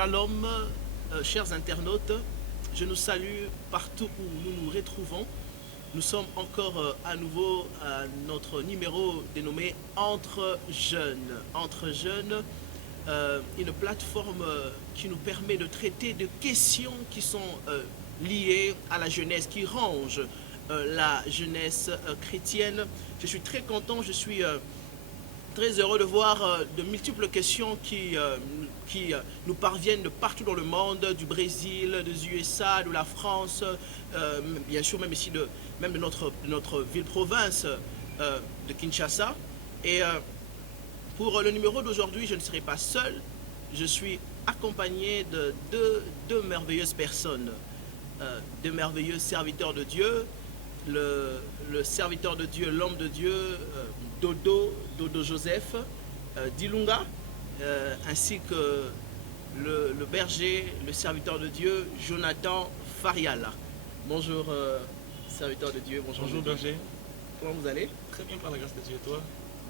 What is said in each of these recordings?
Shalom, chers internautes, je nous salue partout où nous nous retrouvons. Nous sommes encore à nouveau à notre numéro dénommé Entre Jeunes. Entre Jeunes, une plateforme qui nous permet de traiter de questions qui sont liées à la jeunesse, qui rangent la jeunesse chrétienne. Je suis très content, je suis très heureux de voir de multiples questions qui nous parviennent de partout dans le monde, du Brésil, des USA, de la France, bien sûr même ici même de notre ville-province de Kinshasa. Et pour le numéro d'aujourd'hui, je ne serai pas seul, je suis accompagné de deux merveilleuses personnes, deux merveilleux serviteurs de Dieu, le serviteur de Dieu, l'homme de Dieu, Dodo Joseph Dilunga, ainsi que le berger, le serviteur de Dieu, Jonathan Fariala. Bonjour serviteur de Dieu, bonjour berger. Comment vous allez? Très bien par la grâce de Dieu, et toi?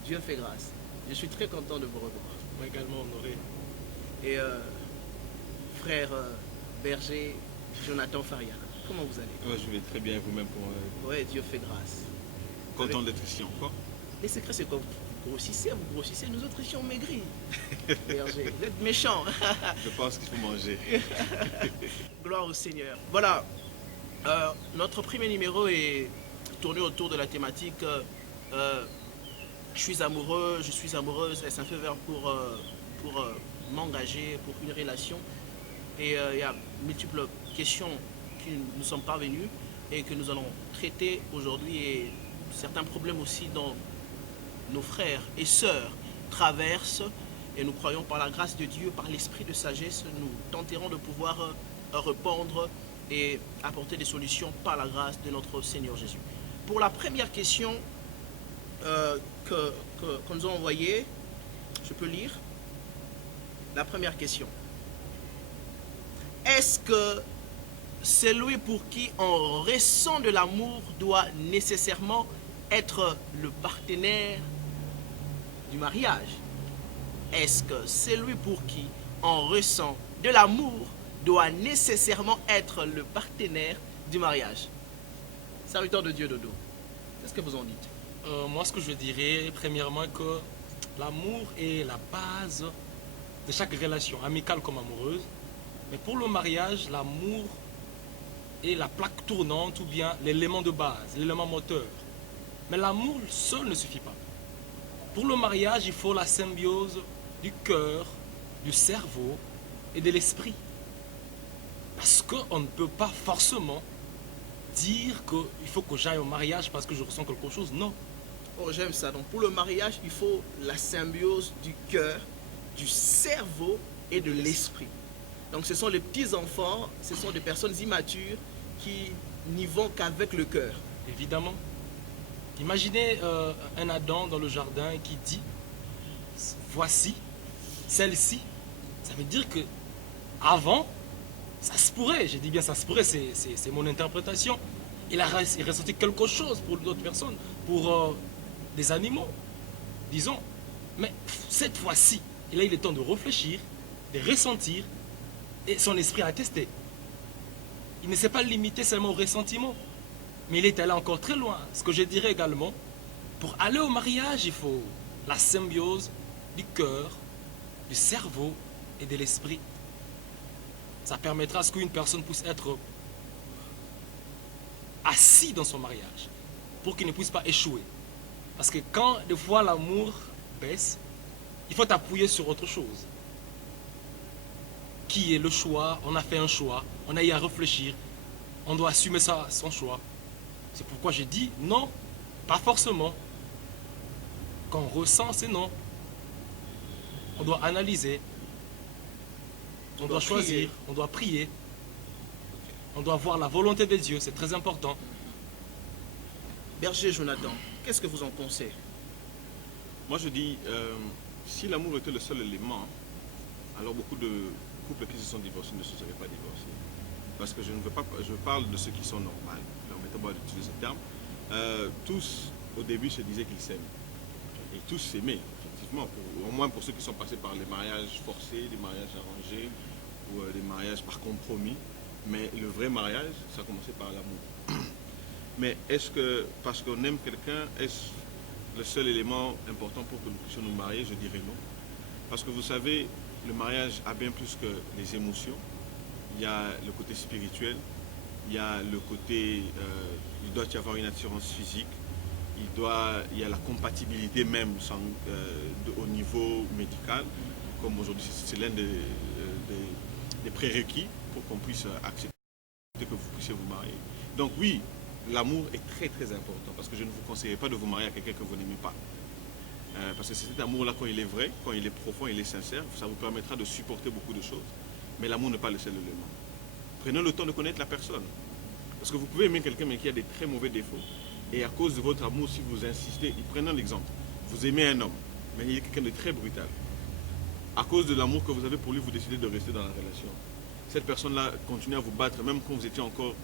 Dieu fait grâce. Je suis très content de vous revoir. Moi également honoré. Et frère berger Jonathan Fariala, comment vous allez? Ouais, je vais très bien, vous-même pour... Oui, Dieu fait grâce. Content d'être ici encore. Les secrets, c'est quand vous grossissez, nous autres ici on maigrit. Berger, vous êtes méchants. Je pense qu'il faut manger. Gloire au Seigneur. Voilà, notre premier numéro est tourné autour de la thématique je suis amoureux, je suis amoureuse, est-ce un feu vert pour m'engager, pour une relation? Et il y a multiples questions qui nous sont parvenues et que nous allons traiter aujourd'hui, et certains problèmes aussi dont nos frères et sœurs traversent, et nous croyons par la grâce de Dieu, par l'esprit de sagesse, nous tenterons de pouvoir répondre et apporter des solutions par la grâce de notre Seigneur Jésus. Pour la première question que nous avons envoyée, je peux lire la première question. Est-ce que celui pour qui on ressent de l'amour doit nécessairement être le partenaire du mariage? Est-ce que celui pour qui on ressent de l'amour doit nécessairement être le partenaire du mariage? Serviteur de Dieu Dodo, qu'est-ce que vous en dites? Moi, ce que je dirais, premièrement, que l'amour est la base de chaque relation, amicale comme amoureuse. Mais pour le mariage, l'amour est la plaque tournante ou bien l'élément de base, l'élément moteur. Mais l'amour seul ne suffit pas. Pour le mariage, il faut la symbiose du cœur, du cerveau et de l'esprit. Parce qu'on ne peut pas forcément dire qu'il faut que j'aille au mariage parce que je ressens quelque chose. Non. Oh, j'aime ça. Donc pour le mariage, il faut la symbiose du cœur, du cerveau et de l'esprit. Donc ce sont les petits-enfants, ce sont des personnes immatures qui n'y vont qu'avec le cœur. Évidemment. Imaginez un Adam dans le jardin qui dit « Voici, celle-ci ». Ça veut dire que avant, ça se pourrait, je dis bien ça se pourrait, c'est mon interprétation. Il ressenti quelque chose pour d'autres personnes, pour des animaux, disons. Mais cette fois-ci, il a eu le temps de réfléchir, de ressentir, et son esprit a testé. Il ne s'est pas limité seulement au ressentiment, mais il est allé encore très loin. Ce que je dirais également, pour aller au mariage, il faut la symbiose du cœur, du cerveau et de l'esprit. Ça permettra à ce qu'une personne puisse être assise dans son mariage, pour qu'il ne puisse pas échouer. Parce que quand des fois l'amour baisse, il faut t'appuyer sur autre chose. Qui est le choix? On a fait un choix, on a eu à réfléchir, on doit assumer ça, son choix. C'est pourquoi j'ai dit non, pas forcément. Quand on ressent, c'est non. On doit analyser, on doit choisir, on doit prier, on doit voir la volonté de Dieu, c'est très important. Berger Jonathan, qu'est-ce que vous en pensez? Moi je dis, si l'amour était le seul élément, alors beaucoup de couples qui se sont divorcés ne se seraient pas divorcés. Parce que je parle de ceux qui sont normaux, permettez-moi d'utiliser ce terme. Tous, au début, se disaient qu'ils s'aiment. Et tous s'aimaient, effectivement, au moins pour ceux qui sont passés par les mariages forcés, les mariages arrangés, ou des mariages par compromis, mais le vrai mariage, ça a commencé par l'amour. Mais est-ce que, parce qu'on aime quelqu'un, est-ce le seul élément important pour que nous puissions nous marier? Je dirais non. Parce que vous savez, le mariage a bien plus que les émotions. Il y a le côté spirituel, il y a le côté, il doit y avoir une attirance physique, il y a la compatibilité même au niveau médical, comme aujourd'hui c'est l'un des prérequis pour qu'on puisse accepter que vous puissiez vous marier. Donc oui, l'amour est très très important parce que je ne vous conseillerais pas de vous marier à quelqu'un que vous n'aimez pas. Parce que cet amour-là, quand il est vrai, quand il est profond, il est sincère, ça vous permettra de supporter beaucoup de choses. Mais l'amour n'est pas le seul élément. Prenez le temps de connaître la personne. Parce que vous pouvez aimer quelqu'un mais qui a des très mauvais défauts. Et à cause de votre amour, si vous insistez, prenons l'exemple, vous aimez un homme, mais il est quelqu'un de très brutal. À cause de l'amour que vous avez pour lui, vous décidez de rester dans la relation. Cette personne-là continue à vous battre, même quand vous étiez encore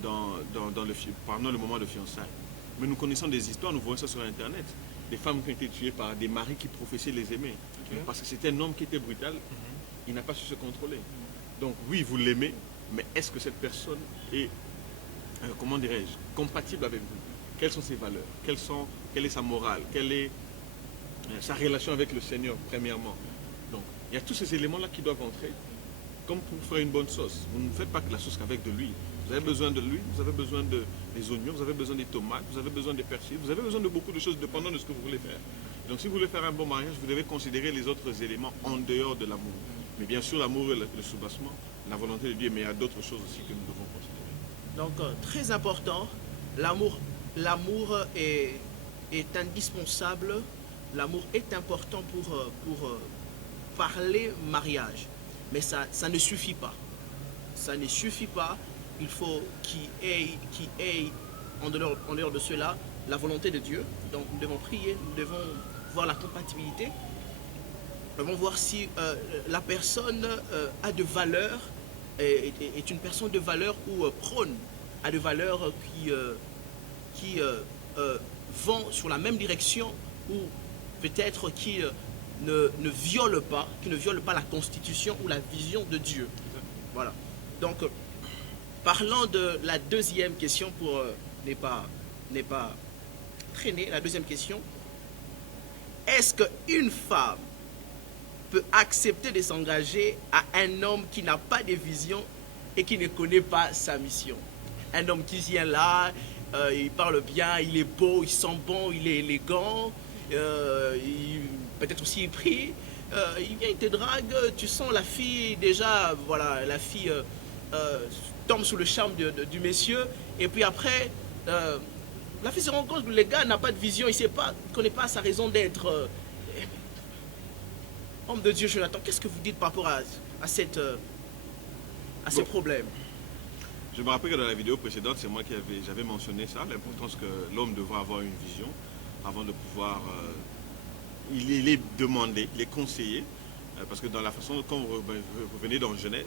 pendant le moment de fiançailles. Mais nous connaissons des histoires, nous voyons ça sur Internet. Des femmes qui ont été tuées par des maris qui professaient les aimer. Okay. Parce que c'était un homme qui était brutal, il n'a pas su se contrôler. Donc oui, vous l'aimez, mais est-ce que cette personne est, comment dirais-je, compatible avec vous? Quelles sont ses valeurs? Quelle est sa morale? Quelle est sa relation avec le Seigneur, premièrement? Donc, il y a tous ces éléments-là qui doivent entrer, comme pour faire une bonne sauce. Vous ne faites pas que la sauce qu'avec de l'huile. Vous avez besoin de l'huile, vous avez besoin des oignons, vous avez besoin des tomates, vous avez besoin des persils, vous avez besoin de beaucoup de choses dépendant de ce que vous voulez faire. Donc, si vous voulez faire un bon mariage, vous devez considérer les autres éléments en dehors de l'amour. Mais bien sûr, l'amour et le soubassement, la volonté de Dieu, mais il y a d'autres choses aussi que nous devons considérer. Donc, très important, l'amour est indispensable, l'amour est important pour parler mariage. Mais ça ne suffit pas. Ça ne suffit pas. Il faut qu'il ait en dehors de cela, la volonté de Dieu. Donc nous devons prier, nous devons voir la compatibilité. Nous devons voir si la personne a de valeur, est une personne de valeur ou prône à de valeurs qui vont sur la même direction ou peut-être qui ne viole pas la constitution ou la vision de Dieu. Voilà. Donc, parlant de la deuxième question pour ne pas traîner, la deuxième question, est-ce qu'une femme peut accepter de s'engager à un homme qui n'a pas de vision et qui ne connaît pas sa mission? Un homme qui vient là, il parle bien, il est beau, il sent bon, il est élégant, peut-être aussi il prie, il vient, il te drague, tu sens la fille déjà, voilà, la fille tombe sous le charme du monsieur, et puis après, la fille se rend compte que le gars n'a pas de vision, il ne connaît pas sa raison d'être. Homme de Dieu, Jonathan, qu'est-ce que vous dites par rapport à ces problèmes? Je me rappelle que dans la vidéo précédente, c'est moi qui j'avais mentionné ça, l'importance que l'homme devra avoir une vision avant de pouvoir... il est demandé, il est conseillé, parce que dans la façon, quand vous revenez dans Genèse,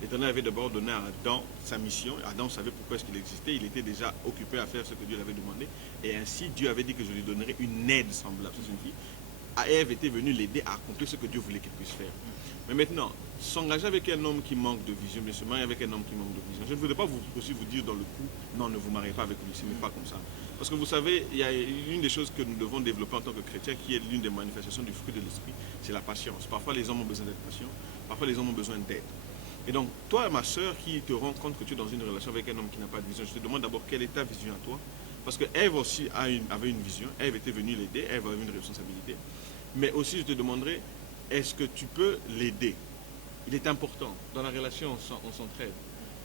l'Éternel avait d'abord donné à Adam sa mission. Adam savait pourquoi est-ce qu'il existait, il était déjà occupé à faire ce que Dieu lui avait demandé. Et ainsi, Dieu avait dit que je lui donnerais une aide semblable. Ça signifie, Ève était venue l'aider à accomplir ce que Dieu voulait qu'elle puisse faire. Mais maintenant, s'engager avec un homme qui manque de vision, mais se marier avec un homme qui manque de vision. Je ne voudrais pas aussi vous dire dans le coup, non, ne vous mariez pas avec lui, ce n'est pas comme ça. Parce que vous savez, il y a une des choses que nous devons développer en tant que chrétiens, qui est l'une des manifestations du fruit de l'esprit, c'est la patience. Parfois, les hommes ont besoin d'être patients, parfois, les hommes ont besoin d'aide. Et donc, toi, ma soeur, qui te rend compte que tu es dans une relation avec un homme qui n'a pas de vision, je te demande d'abord quelle est ta vision à toi. Parce que Ève aussi avait une vision, Ève était venue l'aider, Ève avait une responsabilité. Mais aussi, je te demanderai, est-ce que tu peux l'aider? Il est important, dans la relation, on s'entraide.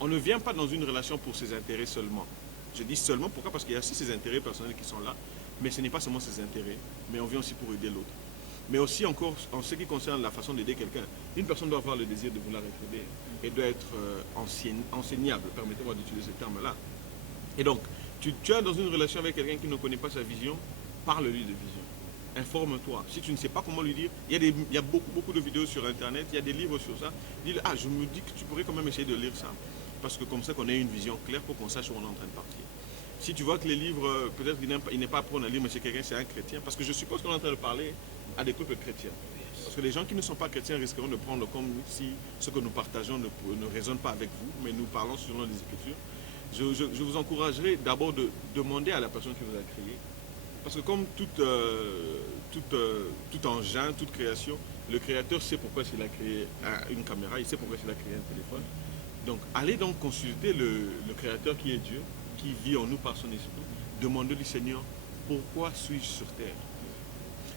On ne vient pas dans une relation pour ses intérêts seulement. Je dis seulement, pourquoi? Parce qu'il y a aussi ses intérêts personnels qui sont là, mais ce n'est pas seulement ses intérêts, mais on vient aussi pour aider l'autre. Mais aussi encore, en ce qui concerne la façon d'aider quelqu'un, une personne doit avoir le désir de vouloir être aidée et doit être enseignable, permettez-moi d'utiliser ce terme-là. Et donc, tu es dans une relation avec quelqu'un qui ne connaît pas sa vision, parle-lui de vision. Informe-toi. Si tu ne sais pas comment lui dire, il y a beaucoup de vidéos sur Internet, il y a des livres sur ça. Dis-le, je me dis que tu pourrais quand même essayer de lire ça. Parce que comme ça qu'on ait une vision claire pour qu'on sache où on est en train de partir. Si tu vois que les livres, peut-être qu'il n'est pas à prendre à lire, mais c'est quelqu'un, c'est un chrétien. Parce que je suppose qu'on est en train de parler à des couples chrétiens. Parce que les gens qui ne sont pas chrétiens risqueront de prendre comme si ce que nous partageons ne résonne pas avec vous, mais nous parlons selon les Écritures. Je vous encouragerai d'abord de demander à la personne qui vous a créé. Parce que comme tout engin, toute création, le créateur sait pourquoi il a créé une caméra, il sait pourquoi il a créé un téléphone. Donc allez donc consulter le créateur qui est Dieu, qui vit en nous par son esprit. Demandez-lui, Seigneur, pourquoi suis-je sur terre?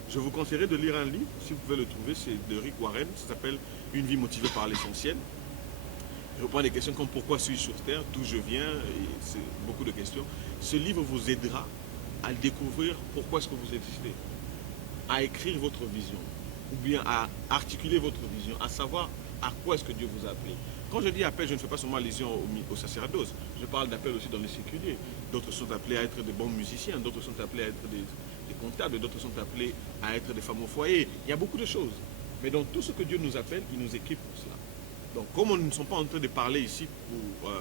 Je vous conseillerais de lire un livre, si vous pouvez le trouver, c'est de Rick Warren, ça s'appelle Une vie motivée par l'essentiel. Il reprend des questions comme pourquoi suis-je sur terre, d'où je viens, et c'est beaucoup de questions. Ce livre vous aidera à découvrir pourquoi est-ce que vous existez, à écrire votre vision, ou bien à articuler votre vision, à savoir à quoi est-ce que Dieu vous a appelé. Quand je dis appel, je ne fais pas seulement allusion au sacerdoce, je parle d'appel aussi dans les séculiers. D'autres sont appelés à être de bons musiciens, d'autres sont appelés à être des comptables, d'autres sont appelés à être des femmes au foyer. Il y a beaucoup de choses. Mais dans tout ce que Dieu nous appelle, il nous équipe pour cela. Donc comme nous ne sommes pas en train de parler ici pour...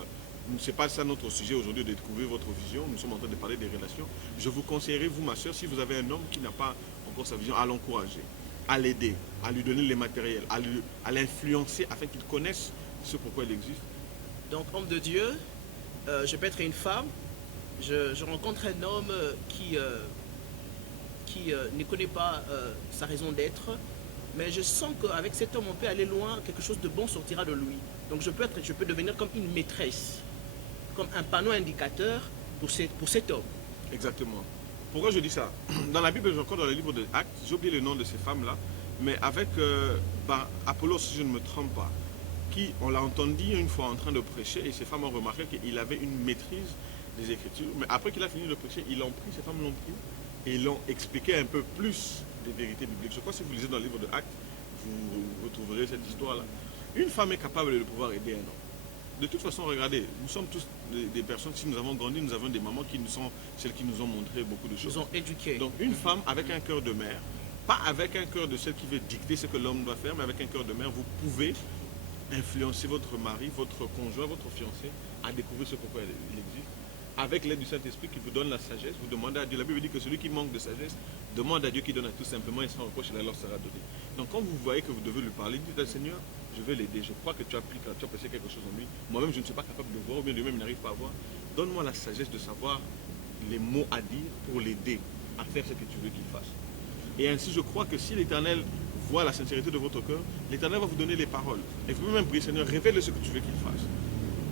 ce n'est pas ça notre sujet aujourd'hui de découvrir votre vision, nous sommes en train de parler des relations. Je vous conseillerais, vous ma soeur, si vous avez un homme qui n'a pas encore sa vision, à l'encourager, à l'aider, à lui donner les matériels, à l'influencer afin qu'il connaisse ce pourquoi il existe. Donc, homme de Dieu, je peux être une femme, je rencontre un homme qui ne connaît pas sa raison d'être, mais je sens qu'avec cet homme, on peut aller loin, quelque chose de bon sortira de lui. Donc, je peux devenir comme une maîtresse, comme un panneau indicateur pour cet homme. Exactement. Pourquoi je dis ça? Dans la Bible, encore dans le livre des Actes, j'ai oublié le nom de ces femmes-là, mais avec Apollos, si je ne me trompe pas, qui, on l'a entendu une fois en train de prêcher, et ces femmes ont remarqué qu'il avait une maîtrise des Écritures, mais après qu'il a fini de prêcher, ils l'ont pris, ces femmes l'ont pris, et ils l'ont expliqué un peu plus des vérités bibliques. Je crois que si vous lisez dans le livre de Actes, vous retrouverez cette histoire-là. Une femme est capable de pouvoir aider un homme. De toute façon, regardez, nous sommes tous des personnes, si nous avons grandi, nous avons des mamans qui sont celles qui nous ont montré beaucoup de choses. Nous ont éduqués. Donc une femme avec un cœur de mère, pas avec un cœur de celle qui veut dicter ce que l'homme doit faire, mais avec un cœur de mère, vous pouvez influencer votre mari, votre conjoint, votre fiancé à découvrir ce pourquoi il existe. Avec l'aide du Saint-Esprit qui vous donne la sagesse, vous demandez à Dieu. La Bible dit que celui qui manque de sagesse demande à Dieu qui donne à tout simplement et sans reproche, et alors sera donné. Donc quand vous voyez que vous devez lui parler, dites à Seigneur, je vais l'aider. Je crois que tu as placé quelque chose en lui. Moi-même, je ne suis pas capable de voir, ou bien lui-même n'arrive pas à voir. Donne-moi la sagesse de savoir les mots à dire pour l'aider à faire ce que tu veux qu'il fasse. Et ainsi, je crois que si l'Éternel voit la sincérité de votre cœur, l'Éternel va vous donner les paroles. Et vous pouvez même prier, Seigneur, révèle ce que tu veux qu'il fasse.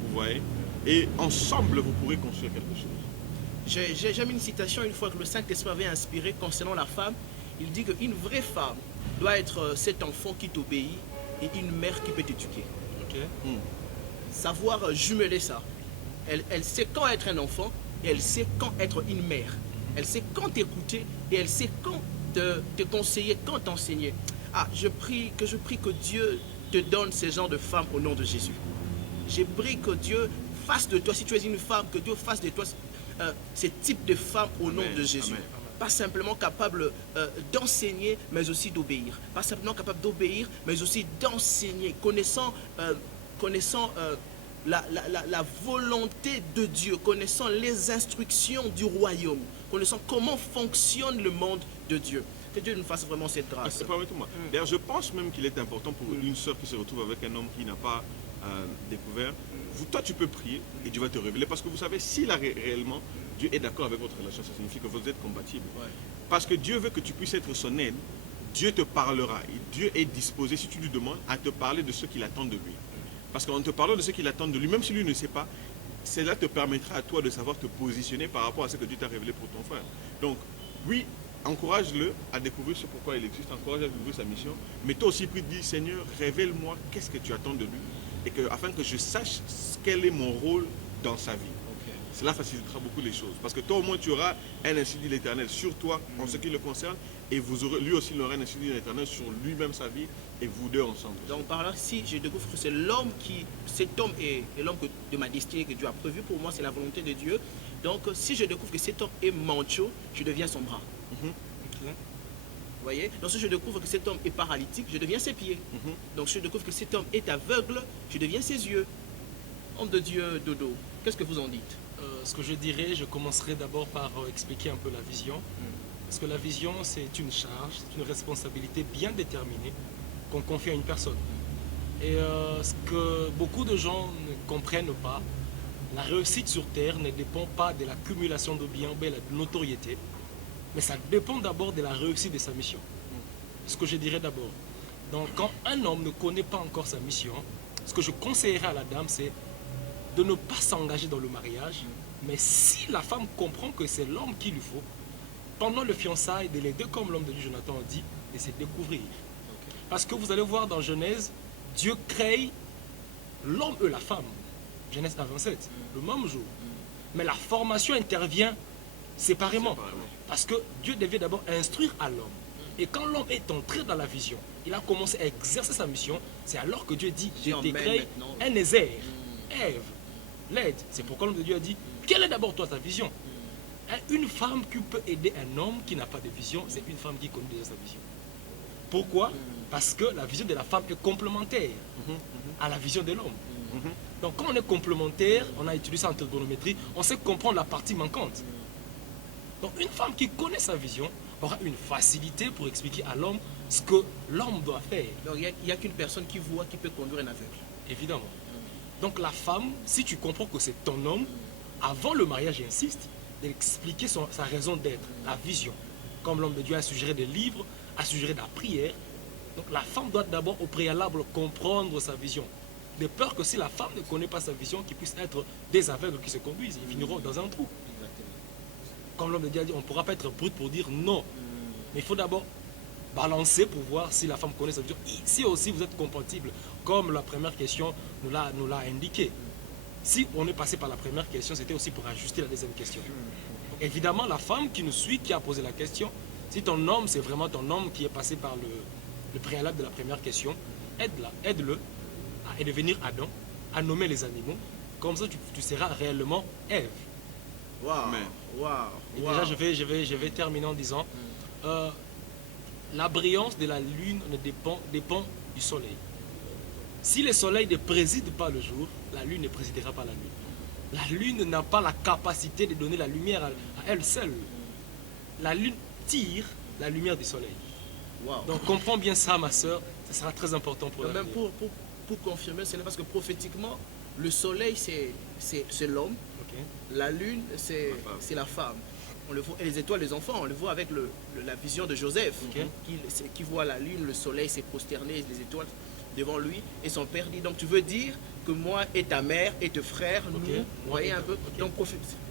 Vous voyez? Et ensemble, vous pourrez construire quelque chose. J'ai mis une citation une fois que le Saint-Esprit avait inspiré concernant la femme. Il dit qu'une vraie femme doit être cet enfant qui t'obéit et une mère qui peut t'éduquer. Ok. Savoir jumeler ça. Elle sait quand être un enfant et elle sait quand être une mère. Elle sait quand t'écouter et elle sait quand te conseiller, quand t'enseigner. Je prie que Dieu te donne ces genres de femmes au nom de Jésus. Je prie que Dieu fasse de toi, si tu es une femme, que Dieu fasse de toi ces types de femmes au nom de Jésus. Amen. Pas simplement capable d'enseigner, mais aussi d'obéir. Pas simplement capable d'obéir, mais aussi d'enseigner, connaissant la volonté de Dieu, connaissant les instructions du royaume, connaissant comment fonctionne le monde de Dieu. Que Dieu nous fasse vraiment cette grâce. Permettez-moi. D'ailleurs, je pense même qu'il est important pour une sœur qui se retrouve avec un homme qui n'a pas découvert. Toi, tu peux prier et Dieu va te révéler. Parce que vous savez, s'il a réellement, Dieu est d'accord avec votre relation, ça signifie que vous êtes compatibles. Ouais. Parce que Dieu veut que tu puisses être son aide. Dieu te parlera. Et Dieu est disposé, si tu lui demandes, à te parler de ce qu'il attend de lui. Parce qu'en te parlant de ce qu'il attend de lui, même si lui ne sait pas, cela te permettra à toi de savoir te positionner par rapport à ce que Dieu t'a révélé pour ton frère. Donc, oui, encourage-le à découvrir ce pourquoi il existe, encourage-le à découvrir sa mission. Mais toi aussi, prie, dis, Seigneur, révèle-moi qu'est-ce que tu attends de lui. Et afin que je sache quel est mon rôle dans sa vie. Okay. Cela facilitera beaucoup les choses. Parce que toi au moins tu auras un ainsi dit l'Éternel sur toi en ce qui le concerne. Et lui aussi il aura un ainsi dit l'Éternel sur lui-même sa vie. Et vous deux ensemble. Donc par là, si je découvre que c'est l'homme cet homme est l'homme de ma destinée que Dieu a prévu pour moi, c'est la volonté de Dieu. Donc si je découvre que cet homme est manchot, je deviens son bras. Ok. Vous voyez? Donc si je découvre que cet homme est paralytique, je deviens ses pieds. Donc si je découvre que cet homme est aveugle, je deviens ses yeux. Homme de Dieu, Dodo, qu'est-ce que vous en dites? Ce que je dirais, je commencerai d'abord par expliquer un peu la vision. Parce que la vision, c'est une charge, c'est une responsabilité bien déterminée qu'on confie à une personne. Et ce que beaucoup de gens ne comprennent pas, la réussite sur Terre ne dépend pas de l'accumulation de biens ou de la notoriété, mais ça dépend d'abord de la réussite de sa mission. Ce que je dirais d'abord. Donc quand un homme ne connaît pas encore sa mission, ce que je conseillerais à la dame, c'est de ne pas s'engager dans le mariage, mais si la femme comprend que c'est l'homme qu'il lui faut, pendant le fiançailles, de les deux, comme l'homme de Dieu Jonathan a dit, de se découvrir. Parce que vous allez voir dans Genèse, Dieu crée l'homme et la femme. Genèse 1, 27, le même jour. Mais la formation intervient séparément. Parce que Dieu devait d'abord instruire à l'homme. Et quand l'homme est entré dans la vision, il a commencé à exercer sa mission, c'est alors que Dieu dit, je t'ai créé un Ézer, Ève, l'aide. C'est pourquoi l'homme de Dieu a dit, quelle est d'abord toi ta vision? Une femme qui peut aider un homme qui n'a pas de vision, c'est une femme qui connaît déjà sa vision. Pourquoi? Parce que la vision de la femme est complémentaire à la vision de l'homme. Donc quand on est complémentaire, on a utilisé ça en trigonométrie, on sait comprendre la partie manquante. Donc une femme qui connaît sa vision aura une facilité pour expliquer à l'homme ce que l'homme doit faire. Donc il n'y a qu'une personne qui voit qui peut conduire un aveugle. Évidemment. Donc la femme, si tu comprends que c'est ton homme, avant le mariage, j'insiste, d'expliquer sa raison d'être, la vision. Comme l'homme de Dieu a suggéré des livres, a suggéré de la prière. Donc la femme doit d'abord au préalable comprendre sa vision. De peur que si la femme ne connaît pas sa vision, qu'il puisse être des aveugles qui se conduisent, ils finiront dans un trou. Comme l'homme de Dieu a dit, on ne pourra pas être brut pour dire non. Mais il faut d'abord balancer pour voir si la femme connaît sa vision. Ici aussi, vous êtes compatible, comme la première question nous l'a indiqué. Si on est passé par la première question, c'était aussi pour ajuster la deuxième question. Donc, évidemment, la femme qui nous suit, qui a posé la question, si ton homme, c'est vraiment ton homme qui est passé par le préalable de la première question, aide-le à devenir Adam, à nommer les animaux. Comme ça, tu seras réellement Ève. Waouh, waouh. Et déjà, je vais terminer en disant, la brillance de la lune dépend du soleil. Si le soleil ne préside pas le jour, la lune ne présidera pas la nuit. La lune n'a pas la capacité de donner la lumière à elle seule. La lune tire la lumière du soleil. Wow. Donc comprends bien ça, ma soeur, ça sera très important pour Même pour confirmer, c'est parce que prophétiquement, le soleil c'est l'homme, la lune c'est la femme. On le voit, et les étoiles, les enfants, on le voit avec la vision de Joseph, qui voit la lune, le soleil s'est prosterné, les étoiles devant lui, et son père dit, donc tu veux dire que moi et ta mère et tes frères, nous, vous voyez un peu, donc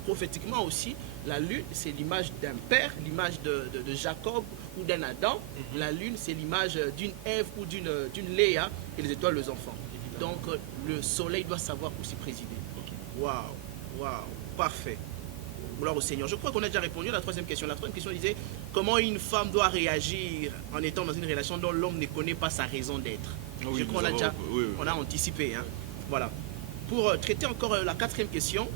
prophétiquement aussi, la lune c'est l'image d'un père, l'image de Jacob ou d'un Adam, la lune c'est l'image d'une Ève ou d'une Léa, et les étoiles les enfants. Donc le soleil doit savoir aussi présider. Waouh, waouh, parfait. Gloire au Seigneur. Je crois qu'on a déjà répondu à la troisième question. La troisième question disait comment une femme doit réagir en étant dans une relation dont l'homme ne connaît pas sa raison d'être. Je crois qu'on a anticipé. Hein. Voilà. Pour traiter encore la quatrième question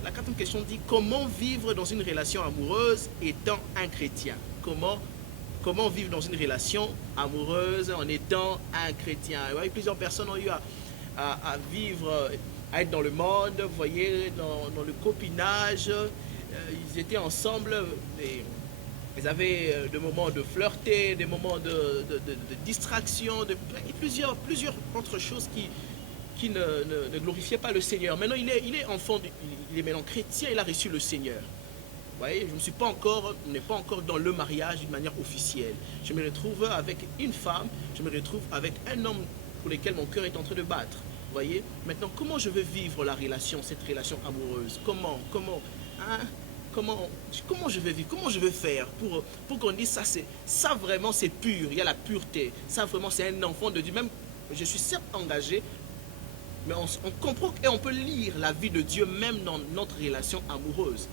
dit comment vivre dans une relation amoureuse étant un chrétien. Comment vivre dans une relation amoureuse en étant un chrétien. Ouais, plusieurs personnes ont eu à vivre, à être dans le monde, vous voyez, dans le copinage. Ils étaient ensemble, ils avaient des moments de flirter, des moments de distraction, et plusieurs autres choses qui ne glorifiaient pas le Seigneur. Maintenant, il est enfant, il est maintenant chrétien, il a reçu le Seigneur. Vous voyez, je n'est pas encore dans le mariage d'une manière officielle. Je me retrouve avec une femme, je me retrouve avec un homme pour lequel mon cœur est en train de battre. Vous voyez, maintenant, comment je veux vivre la relation, cette relation amoureuse? Comment je vais vivre? Comment je vais faire pour qu'on dise ça vraiment c'est pur, il y a la pureté, ça vraiment c'est un enfant de Dieu. Même je suis certes engagé, mais on comprend et on peut lire la vie de Dieu même dans notre relation amoureuse.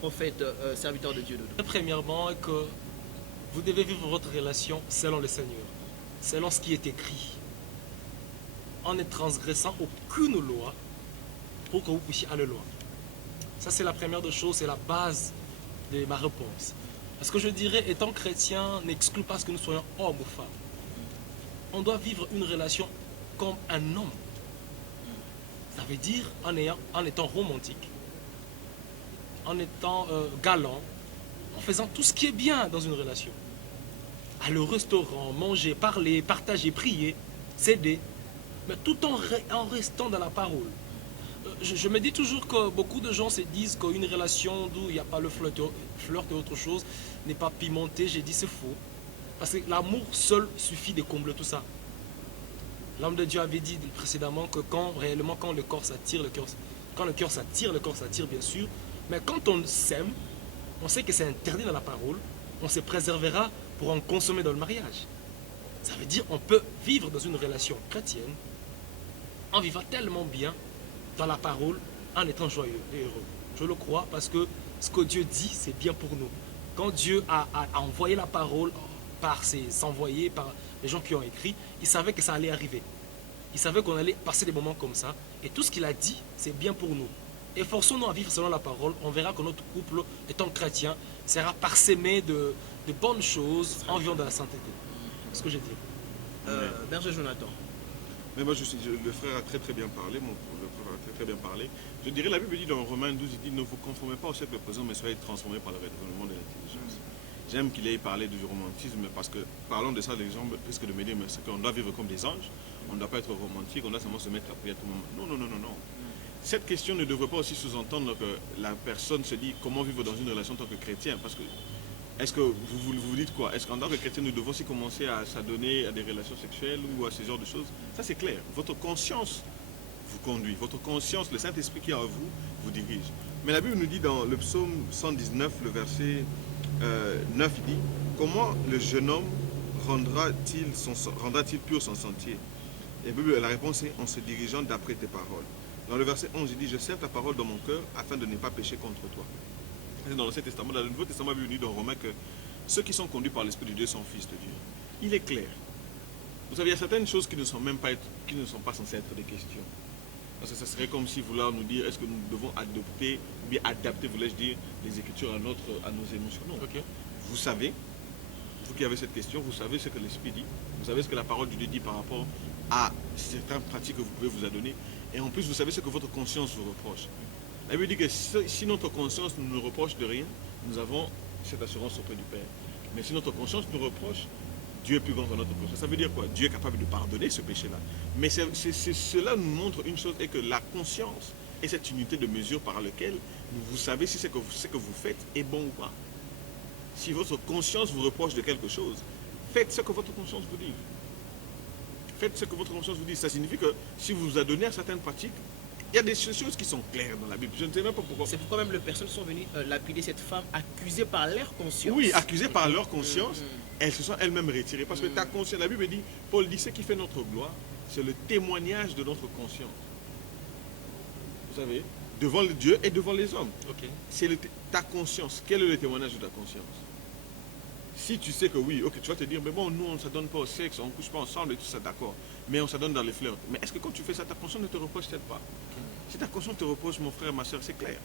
Prophète, serviteur de Dieu. Premièrement, que vous devez vivre votre relation selon le Seigneur, selon ce qui est écrit, en ne transgressant aucune loi pour que vous puissiez aller loin. Ça, c'est la première des choses, c'est la base de ma réponse. Parce que je dirais, étant chrétien, n'exclut pas ce que nous soyons hommes ou femmes. On doit vivre une relation comme un homme. Ça veut dire en étant romantique, en étant galant, en faisant tout ce qui est bien dans une relation. Aller au restaurant, manger, parler, partager, prier, s'aider, mais tout en restant dans la parole. Je me dis toujours que beaucoup de gens se disent qu'une relation d'où il n'y a pas le flirt et autre chose n'est pas pimentée. J'ai dit c'est faux. Parce que l'amour seul suffit de combler tout ça. L'homme de Dieu avait dit précédemment que quand le corps s'attire, quand le cœur s'attire bien sûr, mais quand on s'aime, on sait que c'est interdit dans la parole, on se préservera pour en consommer dans le mariage. Ça veut dire qu'on peut vivre dans une relation chrétienne en vivant tellement bien dans la parole, en étant joyeux et heureux. Je le crois parce que ce que Dieu dit, c'est bien pour nous. Quand Dieu a envoyé la parole par ses envoyés, par les gens qui ont écrit, il savait que ça allait arriver. Il savait qu'on allait passer des moments comme ça. Et tout ce qu'il a dit, c'est bien pour nous. Efforçons-nous à vivre selon la parole. On verra que notre couple, étant chrétien, sera parsemé de bonnes choses en vivant dans la sainteté. C'est ce que j'ai dit. Berger Jonathan. Mais moi, le frère a très bien parlé, le frère a très bien parlé. Je dirais, la Bible dit dans Romains 12, il dit, ne vous conformez pas au siècle présent, mais soyez transformés par le renouvellement de l'intelligence. J'aime qu'il ait parlé du romantisme, parce que, parlant de ça, les gens risquent de me dire, mais c'est qu'on doit vivre comme des anges, on ne doit pas être romantique, on doit seulement se mettre à prier à tout moment. Non. Cette question ne devrait pas aussi sous-entendre que la personne se dit, comment vivre dans une relation en tant que chrétien, parce que est-ce que vous dites quoi? Est-ce qu'en tant que chrétien, nous devons aussi commencer à s'adonner à des relations sexuelles ou à ce genre de choses? Ça, c'est clair. Votre conscience vous conduit. Votre conscience, le Saint-Esprit qui est en vous, vous dirige. Mais la Bible nous dit dans le psaume 119, le verset 9, il dit, comment le jeune homme rendra-t-il pur son sentier? Et la réponse est en se dirigeant d'après tes paroles. Dans le verset 11, il dit, je serre ta parole dans mon cœur afin de ne pas pécher contre toi. Dans l'Ancien Testament, dans le Nouveau Testament, il est dit dans Romains que ceux qui sont conduits par l'Esprit de Dieu sont fils de Dieu. Il est clair. Vous savez, il y a certaines choses qui ne sont pas censées être des questions. Parce que ce serait comme si vouloir nous dire, est-ce que nous devons adopter, ou bien adapter, voulais-je dire, les Écritures à nos émotions. Non. Okay. Vous savez, vous qui avez cette question, vous savez ce que l'Esprit dit, vous savez ce que la parole de Dieu dit par rapport à certaines pratiques que vous pouvez vous adonner, et en plus, vous savez ce que votre conscience vous reproche. La Bible dit que si notre conscience nous reproche de rien, nous avons cette assurance auprès du Père. Mais si notre conscience nous reproche, Dieu est plus grand que notre conscience. Ça veut dire quoi? Dieu est capable de pardonner ce péché-là. Mais cela nous montre une chose, et que la conscience est cette unité de mesure par laquelle vous savez si ce que vous faites est bon ou pas. Si votre conscience vous reproche de quelque chose, faites ce que votre conscience vous dit. Faites ce que votre conscience vous dit. Ça signifie que si vous vous adonnez à certaines pratiques, il y a des choses qui sont claires dans la Bible. Je ne sais même pas pourquoi. C'est pourquoi même les personnes sont venues lapider cette femme accusée par leur conscience. Oui, accusée par leur conscience, elles se sont elles-mêmes retirées. Parce que ta conscience, la Bible dit, Paul dit, ce qui fait notre gloire, c'est le témoignage de notre conscience. Vous savez, devant le Dieu et devant les hommes. Okay. C'est ta conscience. Quel est le témoignage de ta conscience? Si tu sais que oui, ok, tu vas te dire, mais bon, nous, on ne s'adonne pas au sexe, on ne couche pas ensemble et tout ça, d'accord. Mais on s'adonne dans les fleurs. Mais est-ce que quand tu fais ça, ta conscience ne te reproche peut-être pas? Si ta conscience te reproche, mon frère, ma soeur, c'est clair.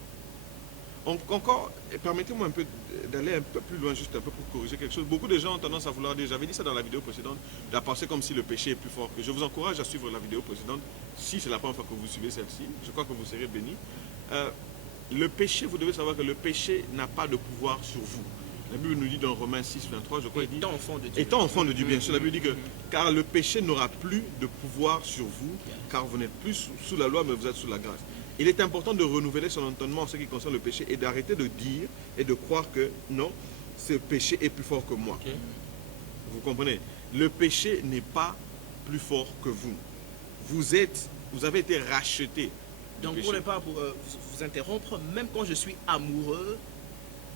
Encore, permettez-moi un peu d'aller un peu plus loin, juste un peu pour corriger quelque chose. Beaucoup de gens ont tendance à vouloir dire, j'avais dit ça dans la vidéo précédente, de penser comme si le péché est plus fort que. Je vous encourage à suivre la vidéo précédente. Si c'est la première fois que vous suivez celle-ci, je crois que vous serez bénis. Le péché, vous devez savoir que le péché n'a pas de pouvoir sur vous. La Bible nous dit dans Romains 6, 23, je crois, il dit, étant enfant de Dieu, bien sûr, la Bible dit que, car le péché n'aura plus de pouvoir sur vous, car vous n'êtes plus sous la loi, mais vous êtes sous la grâce. Il est important de renouveler son entendement en ce qui concerne le péché et d'arrêter de dire et de croire que non, ce péché est plus fort que moi. Okay. Vous comprenez? Le péché n'est pas plus fort que vous. Vous avez été racheté. Donc pour ne pas vous interrompre, même quand je suis amoureux,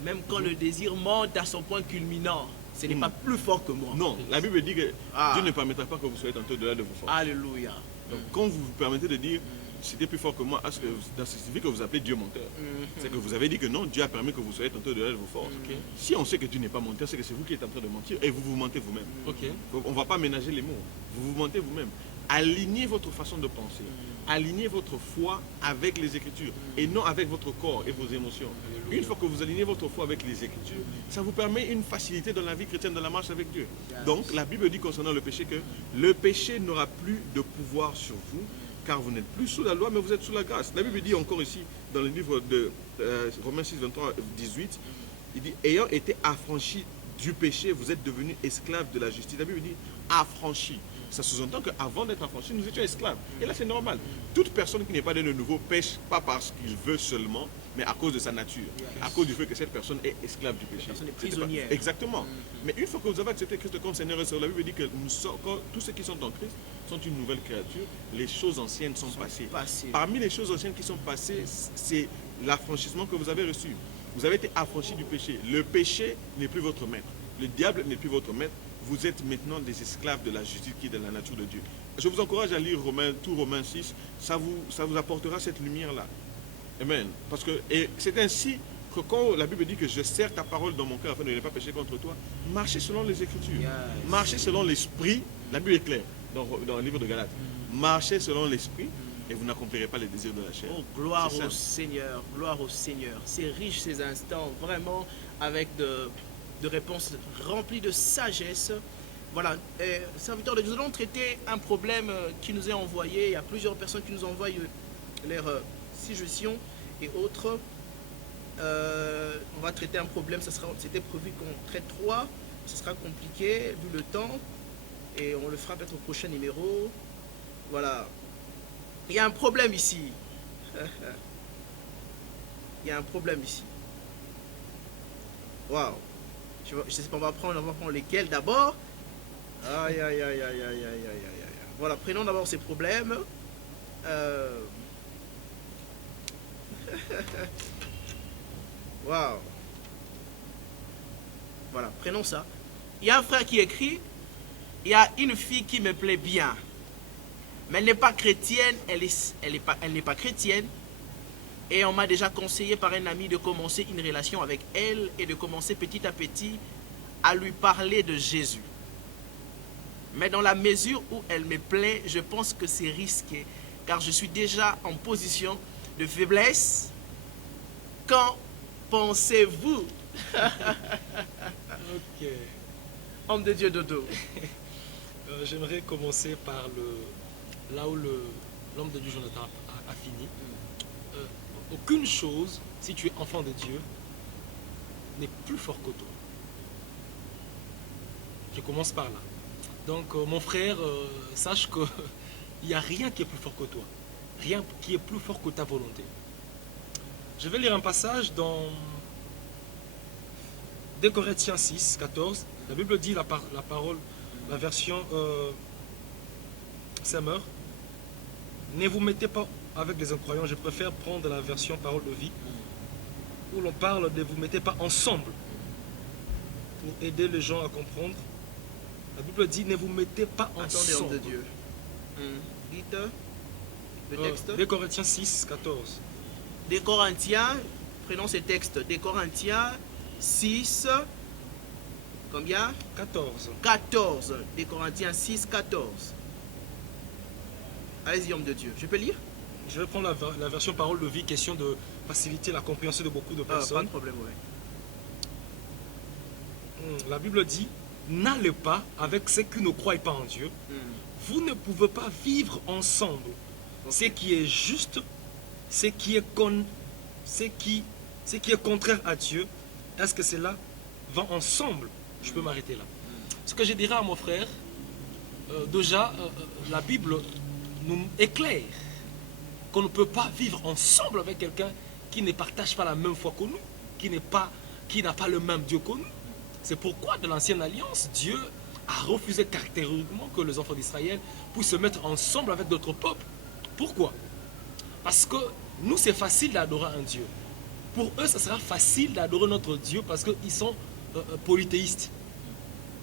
même quand le désir monte à son point culminant, ce n'est pas plus fort que moi. Non, la Bible dit que Dieu ne permettra pas que vous soyez tentés au-delà de vos forces. Alléluia. Donc quand vous vous permettez de dire c'était plus fort que moi, ça signifie que vous appelez Dieu menteur. C'est que vous avez dit que non, Dieu a permis que vous soyez tentés au-delà de vos forces. Okay. Si on sait que Dieu n'est pas menteur, c'est que c'est vous qui êtes en train de mentir et vous vous mentez vous-même. Okay. On ne va pas ménager les mots. Vous vous mentez vous-même. Alignez votre façon de penser. Alignez votre foi avec les Écritures et non avec votre corps et vos émotions. Une fois que vous alignez votre foi avec les Écritures, ça vous permet une facilité dans la vie chrétienne, dans la marche avec Dieu. Donc, la Bible dit concernant le péché que le péché n'aura plus de pouvoir sur vous, car vous n'êtes plus sous la loi, mais vous êtes sous la grâce. La Bible dit encore ici, dans le livre de Romains 6, 23, 18, Il dit, ayant été affranchi du péché, vous êtes devenus esclaves de la justice. La Bible dit affranchi. Ça sous-entend qu'avant d'être affranchi, nous étions esclaves. Et là, c'est normal. Toute personne qui n'est pas née de nouveau pêche pas parce qu'il veut seulement, mais à cause de sa nature. À cause du fait que cette personne est esclave du péché. personne est prisonnière. Exactement. Mais une fois que vous avez accepté Christ comme Seigneur et Sauveur, la Bible dit que tous ceux qui sont en Christ sont une nouvelle créature. Les choses anciennes sont passées. Parmi les choses anciennes qui sont passées, c'est l'affranchissement que vous avez reçu. Vous avez été affranchi du péché. Le péché n'est plus votre maître. Le diable n'est plus votre maître. Vous êtes maintenant des esclaves de la justice qui est dans la nature de Dieu. Je vous encourage à lire tout Romains 6. Ça vous apportera cette lumière-là. Amen. Parce que c'est ainsi que quand la Bible dit que je serre ta parole dans mon cœur afin de ne pas pécher contre toi, marchez selon les Écritures. Yes. Marchez selon l'Esprit. La Bible est claire dans le livre de Galates. Marchez selon l'Esprit et vous n'accomplirez pas les désirs de la chair. Oh, gloire au Seigneur, gloire au Seigneur. C'est riche ces instants, vraiment avec de réponses remplies de sagesse. Voilà, serviteurs de Dieu, nous allons traiter un problème qui nous est envoyé. Il y a plusieurs personnes qui nous envoient leurs suggestions et autres. On va traiter un problème, c'était prévu qu'on traite 3. Ce sera compliqué vu le temps. Et on le fera peut-être au prochain numéro. Voilà. Il y a un problème ici. Il y a un problème ici. Waouh. Je sais pas, on va prendre lesquels d'abord. Aïe, aïe, aïe, aïe, aïe, aïe, aïe, aïe. Voilà, prenons d'abord ces problèmes. Waouh. Voilà, prenons ça. Il y a un frère qui écrit, il y a une fille qui me plaît bien. Mais elle n'est pas chrétienne, elle n'est pas chrétienne. Et on m'a déjà conseillé par un ami de commencer une relation avec elle et de commencer petit à petit à lui parler de Jésus. Mais dans la mesure où elle me plaît, je pense que c'est risqué, car je suis déjà en position de faiblesse. Qu'en pensez-vous? Ok. Homme de Dieu Dodo. J'aimerais commencer par là où l'homme de Dieu Jonathan a fini. Aucune chose, si tu es enfant de Dieu, n'est plus fort que toi. Je commence par là. Donc, mon frère, sache qu'il n'y a rien qui est plus fort que toi. Rien qui est plus fort que ta volonté. Je vais lire un passage dans 2 Corinthiens 6, 14. La Bible dit la parole, la version Semeur. Ne vous mettez pas avec les incroyants. Je préfère prendre la version parole de vie, où l'on parle de vous mettez pas ensemble pour aider les gens à comprendre. La Bible dit ne vous mettez pas ensemble. Attendez, homme de Dieu. Dites le texte. 2 Corinthiens 6, 14. Des Corinthiens, prenons ces textes. Des Corinthiens 6, combien? 14. 14. Des Corinthiens 6, 14. Allez-y, homme de Dieu. Je peux lire? Je vais prendre la version parole de vie, question de faciliter la compréhension de beaucoup de personnes. Pas de problème, oui. La Bible dit, n'allez pas avec ceux qui ne croient pas en Dieu. Vous ne pouvez pas vivre ensemble. Ce qui est juste, ce qui est contraire à Dieu, est-ce que cela va ensemble? Je peux m'arrêter là. Ce que je dirais à mon frère, déjà, la Bible nous éclaire qu'on ne peut pas vivre ensemble avec quelqu'un qui ne partage pas la même foi que nous, qui n'a pas le même Dieu que nous. C'est pourquoi dans l'ancienne alliance, Dieu a refusé catégoriquement que les enfants d'Israël puissent se mettre ensemble avec d'autres peuples. Pourquoi? Parce que nous, c'est facile d'adorer un Dieu. Pour eux, ça sera facile d'adorer notre Dieu parce qu'ils sont polythéistes.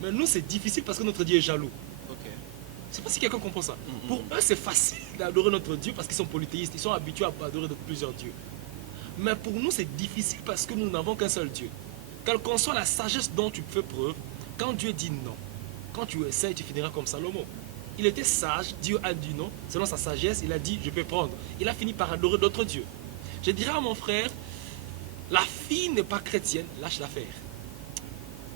Mais nous, c'est difficile parce que notre Dieu est jaloux. Je ne sais pas si quelqu'un comprend ça. Pour eux, c'est facile d'adorer notre Dieu parce qu'ils sont polythéistes. Ils sont habitués à adorer plusieurs dieux. Mais pour nous, c'est difficile parce que nous n'avons qu'un seul Dieu. Quelle qu'en soit la sagesse dont tu fais preuve, quand Dieu dit non, quand tu essaies, tu finiras comme Salomon. Il était sage, Dieu a dit non. Selon sa sagesse, il a dit, je peux prendre. Il a fini par adorer d'autres dieux. Je dirais à mon frère, la fille n'est pas chrétienne, lâche l'affaire.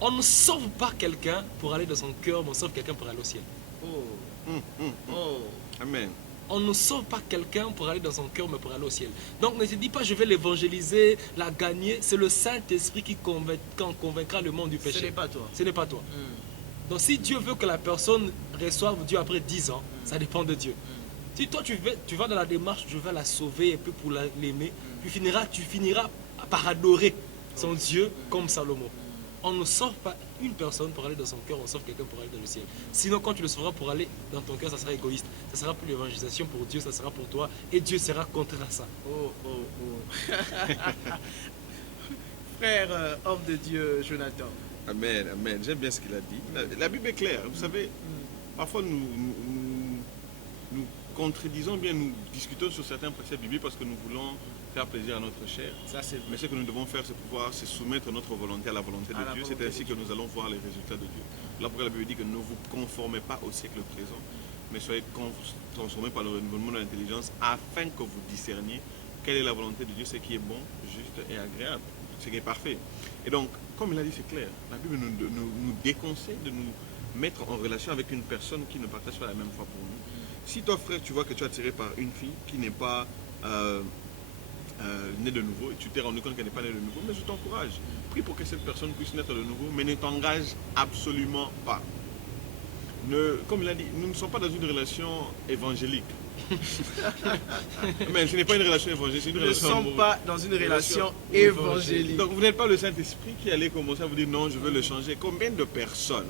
On ne sauve pas quelqu'un pour aller dans son cœur, mais on sauve quelqu'un pour aller au ciel. Oh. Amen. On ne sauve pas quelqu'un pour aller dans son cœur, mais pour aller au ciel. Donc ne te dis pas, je vais l'évangéliser, la gagner. C'est le Saint-Esprit qui convaincra le monde du péché. Ce n'est pas toi. Ce n'est pas toi. Mm. Donc si Dieu veut que la personne reçoive Dieu après 10 ans, ça dépend de Dieu. Si toi tu vas dans la démarche, je vais la sauver et puis pour l'aimer, tu finiras par adorer son Dieu comme Salomon. On ne sauve pas une personne pour aller dans son cœur, on sauve quelqu'un pour aller dans le ciel. Sinon, quand tu le sauveras pour aller dans ton cœur, ça sera égoïste. Ça sera pour l'évangélisation pour Dieu, ça sera pour toi. Et Dieu sera contraire à ça. Oh, oh, oh. Frère, homme de Dieu, Jonathan. Amen, amen. J'aime bien ce qu'il a dit. La Bible est claire. Vous savez, parfois nous contredisons bien, nous discutons sur certains préceptes bibliques parce que nous voulons faire plaisir à notre chair. Ça, c'est Mais ce que nous devons faire, c'est pouvoir se soumettre notre volonté à la volonté de Dieu. C'est ainsi que nous allons voir les résultats de Dieu. Là pourquoi la Bible dit que ne vous conformez pas au siècle présent, mais soyez transformés par le renouvellement de l'intelligence afin que vous discerniez quelle est la volonté de Dieu, ce qui est bon, juste et agréable, ce qui est parfait. Et donc, comme il a dit, c'est clair. La Bible nous déconseille de nous mettre en relation avec une personne qui ne partage pas la même foi pour nous. Si toi, frère, tu vois que tu es attiré par une fille qui n'est pas née de nouveau, et tu t'es rendu compte qu'elle n'est pas née de nouveau, mais je t'encourage. Prie pour que cette personne puisse naître de nouveau, mais ne t'engage absolument pas. Comme il a dit, nous ne sommes pas dans une relation évangélique. Mais ce n'est pas une relation évangélique, c'est une Nous ne relation sommes amoureuse. pas dans une relation évangélique. Donc vous n'êtes pas le Saint-Esprit qui allait commencer à vous dire non, je veux le changer. Combien de personnes,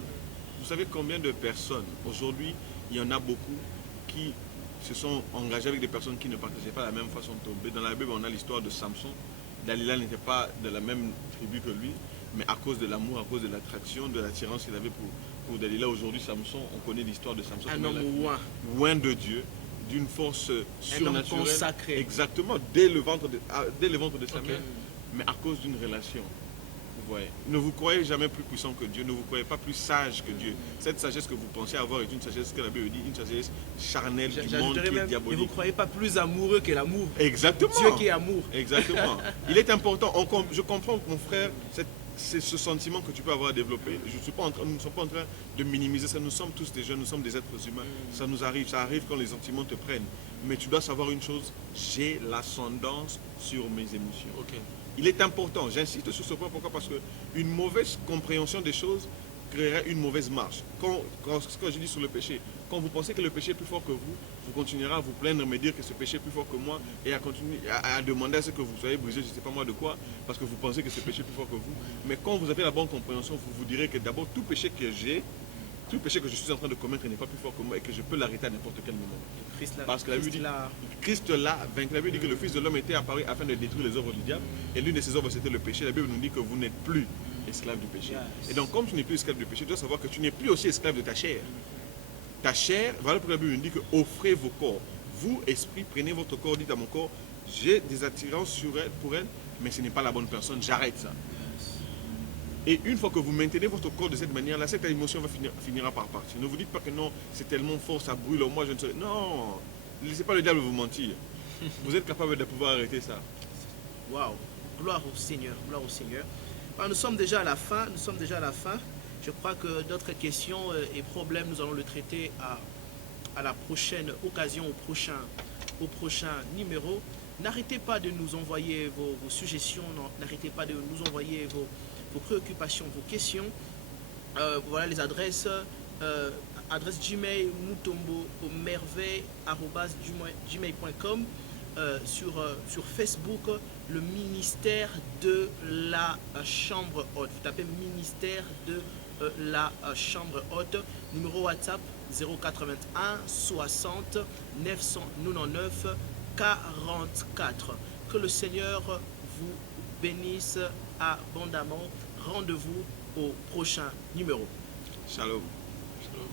vous savez combien de personnes, aujourd'hui, il y en a beaucoup qui se sont engagés avec des personnes qui ne partageaient pas la même façon de tomber. Dans la Bible, on a l'histoire de Samson. Dalila n'était pas de la même tribu que lui, mais à cause de l'amour, à cause de l'attraction, de l'attirance qu'il avait pour Dalila. Aujourd'hui, Samson, on connaît l'histoire de Samson. Un homme loin de Dieu, d'une force surnaturelle. Un homme consacré. Exactement, dès le ventre de sa mère, mais à cause d'une relation. Vous voyez. Ne vous croyez jamais plus puissant que Dieu, ne vous croyez pas plus sage que Dieu. Cette sagesse que vous pensez avoir est une sagesse que la Bible dit, une sagesse charnelle du monde qui est diabolique. Et vous ne croyez pas plus amoureux que l'amour. Exactement. Dieu qui est amour. Exactement. Il est important, je comprends mon frère, c'est ce sentiment que tu peux avoir à développer. Nous ne sommes pas en train de minimiser ça, nous sommes tous des jeunes, nous sommes des êtres humains. Ça nous arrive, ça arrive quand les sentiments te prennent. Mais tu dois savoir une chose, j'ai l'ascendance sur mes émotions. Okay. Il est important, j'insiste sur ce point, pourquoi? Parce qu'une mauvaise compréhension des choses créerait une mauvaise marche. Quand je dis sur le péché, quand vous pensez que le péché est plus fort que vous, vous continuerez à vous plaindre, me dire que ce péché est plus fort que moi et à continuer à demander à ce que vous soyez brisé, je ne sais pas moi de quoi, parce que vous pensez que ce péché est plus fort que vous. Mais quand vous avez la bonne compréhension, vous vous direz que d'abord tout péché que j'ai, tout péché que je suis en train de commettre n'est pas plus fort que moi et que je peux l'arrêter à n'importe quel moment. Parce que la Bible dit, Christ l'a vaincu. La Bible dit que le Fils de l'homme était apparu afin de détruire les œuvres du diable. Et l'une de ses œuvres c'était le péché. La Bible nous dit que vous n'êtes plus esclave du péché. Et donc comme tu n'es plus esclave du péché, tu dois savoir que tu n'es plus aussi esclave de ta chair. Ta chair, voilà pourquoi la Bible nous dit que offrez vos corps. Vous, esprit, prenez votre corps, dites à mon corps, j'ai des attirances pour elle, mais ce n'est pas la bonne personne, j'arrête ça. Et une fois que vous maintenez votre corps de cette manière-là, cette émotion finira par partir. Ne vous dites pas que non, c'est tellement fort, ça brûle, moi je ne sais. Non, ne laissez pas le diable vous mentir. Vous êtes capable de pouvoir arrêter ça. Waouh, gloire au Seigneur, gloire au Seigneur. Alors, nous sommes déjà à la fin, Je crois que d'autres questions et problèmes, nous allons le traiter à la prochaine occasion, au prochain numéro. N'arrêtez pas de nous envoyer vos suggestions, n'arrêtez pas de nous envoyer vos préoccupations, vos questions. Voilà les adresses. Adresse Gmail, moutombo@gmail.com. Sur Facebook, le ministère de la Chambre haute. Vous tapez ministère de la Chambre haute. Numéro WhatsApp 081 60 999 44. Que le Seigneur vous bénisse abondamment. Rendez-vous au prochain numéro. Shalom. Shalom.